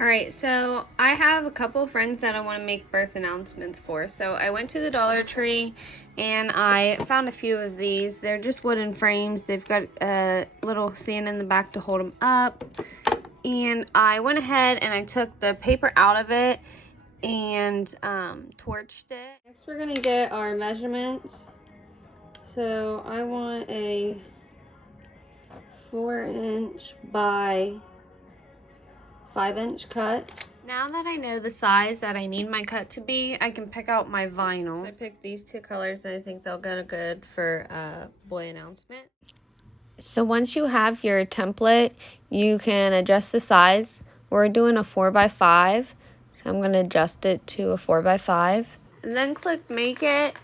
Alright, so I have a couple friends that I want to make birth announcements for. So I went to the Dollar Tree and I found a few of these. They're just wooden frames. They've got a little stand in the back to hold them up. And I went ahead and I took the paper out of it and torched it. Next we're going to get our measurements. So I want a 4-inch by 5-inch cut. Now that I know the size that I need my cut to be, I can pick out my vinyl. So I picked these two colors and I think they'll go good for a boy announcement. So once you have your template, you can adjust the size. We're doing a 4x5, so I'm going to adjust it to a 4x5. And then click Make It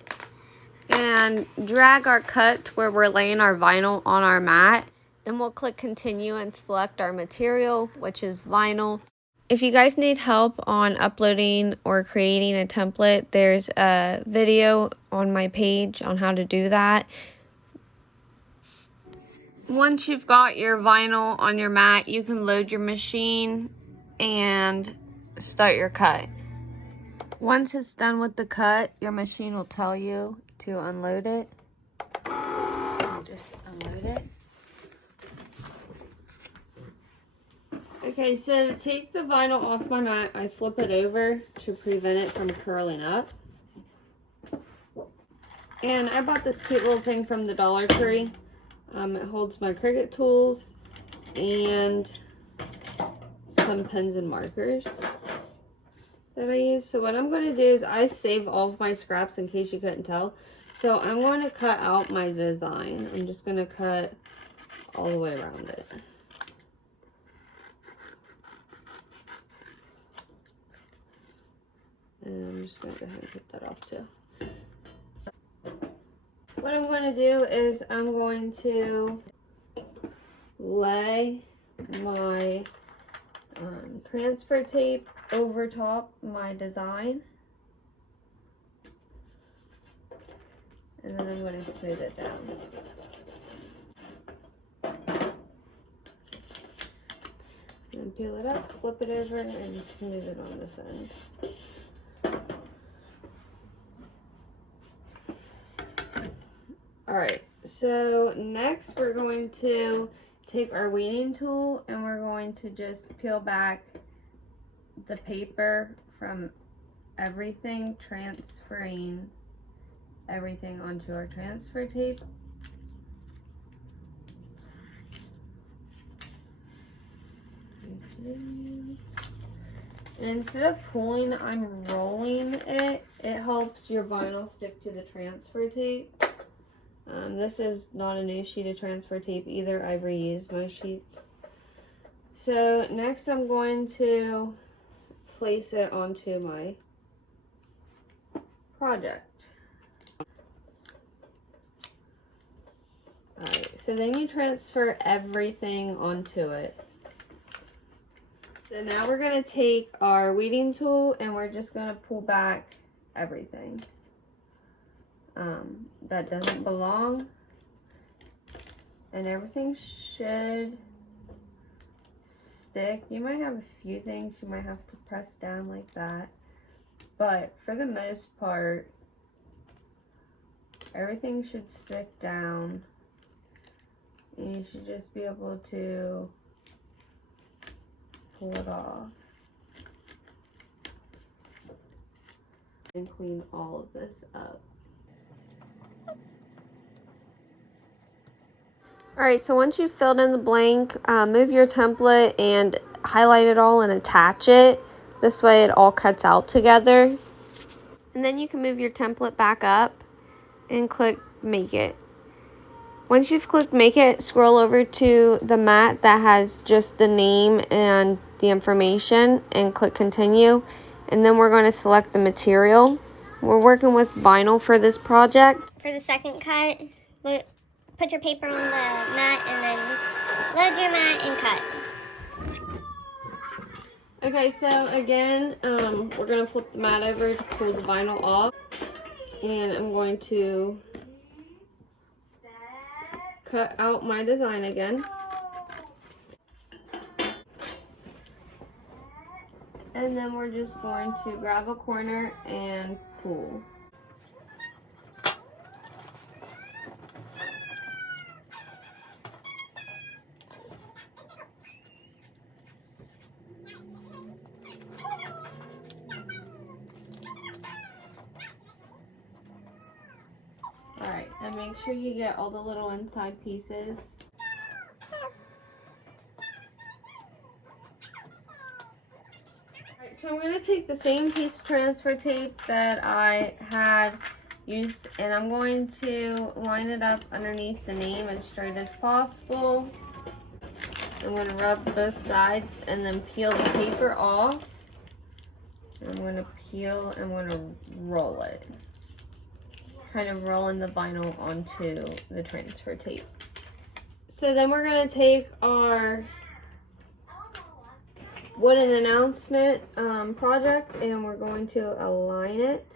and drag our cut to where we're laying our vinyl on our mat. Then we'll click Continue and select our material, which is vinyl. If you guys need help on uploading or creating a template, there's a video on my page on how to do that. Once you've got your vinyl on your mat, you can load your machine and start your cut. Once it's done with the cut, your machine will tell you to unload it. Just unload it. Okay, so to take the vinyl off my mat, I flip it over to prevent it from curling up. And I bought this cute little thing from the Dollar Tree. It holds my Cricut tools and some pens and markers that I use. So what I'm going to do is I save all of my scraps in case you couldn't tell. So I'm going to cut out my design. I'm just going to cut all the way around it. And I'm just going to go ahead and put that off too. What I'm going to do is I'm going to lay my transfer tape over top my design. And then I'm going to smooth it down. And peel it up, flip it over, and smooth it on this end. Alright, so next we're going to take our weeding tool and we're going to just peel back the paper from everything, transferring everything onto our transfer tape. And instead of pulling, I'm rolling it. It helps your vinyl stick to the transfer tape. This is not a new sheet of transfer tape either. I've reused my sheets. So next I'm going to place it onto my project. Alright, so then you transfer everything onto it. So now we're going to take our weeding tool and we're just going to pull back everything that doesn't belong, and everything should stick. You might have a few things you might have to press down like that, but for the most part everything should stick down and you should just be able to pull it off and clean all of this up. Alright, so once you've filled in the blank, move your template and highlight it all and attach it. This way it all cuts out together. And then you can move your template back up and click Make It. Once you've clicked Make It, scroll over to the mat that has just the name and the information and click Continue. And then we're going to select the material. We're working with vinyl for this project. For the second cut, put your paper on the mat and then load your mat and cut. Okay, so again, we're going to flip the mat over to pull the vinyl off. And I'm going to cut out my design again. And then we're just going to grab a corner and pull. Alright, and make sure you get all the little inside pieces. Alright, so I'm going to take the same piece of transfer tape that I had used, and I'm going to line it up underneath the name as straight as possible. I'm going to rub both sides and then peel the paper off. I'm going to peel and I'm going to roll it. Kind of rolling the vinyl onto the transfer tape. So then we're going to take our wooden announcement project and we're going to align it.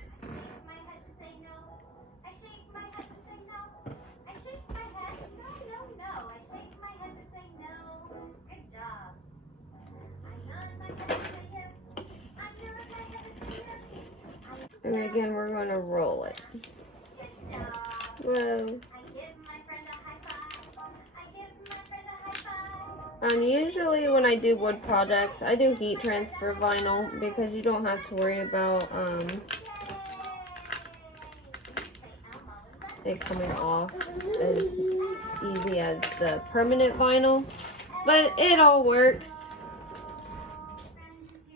And again, we're going to roll it. Whoa. Usually when I do wood projects, I do heat transfer vinyl because you don't have to worry about it coming off as easy as the permanent vinyl. But it all works.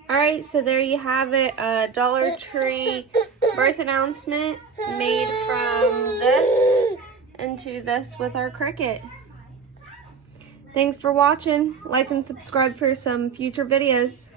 Alright, so there you have it, a Dollar Tree birth announcement made from this into this with our Cricut. Thanks for watching. Like and subscribe for some future videos.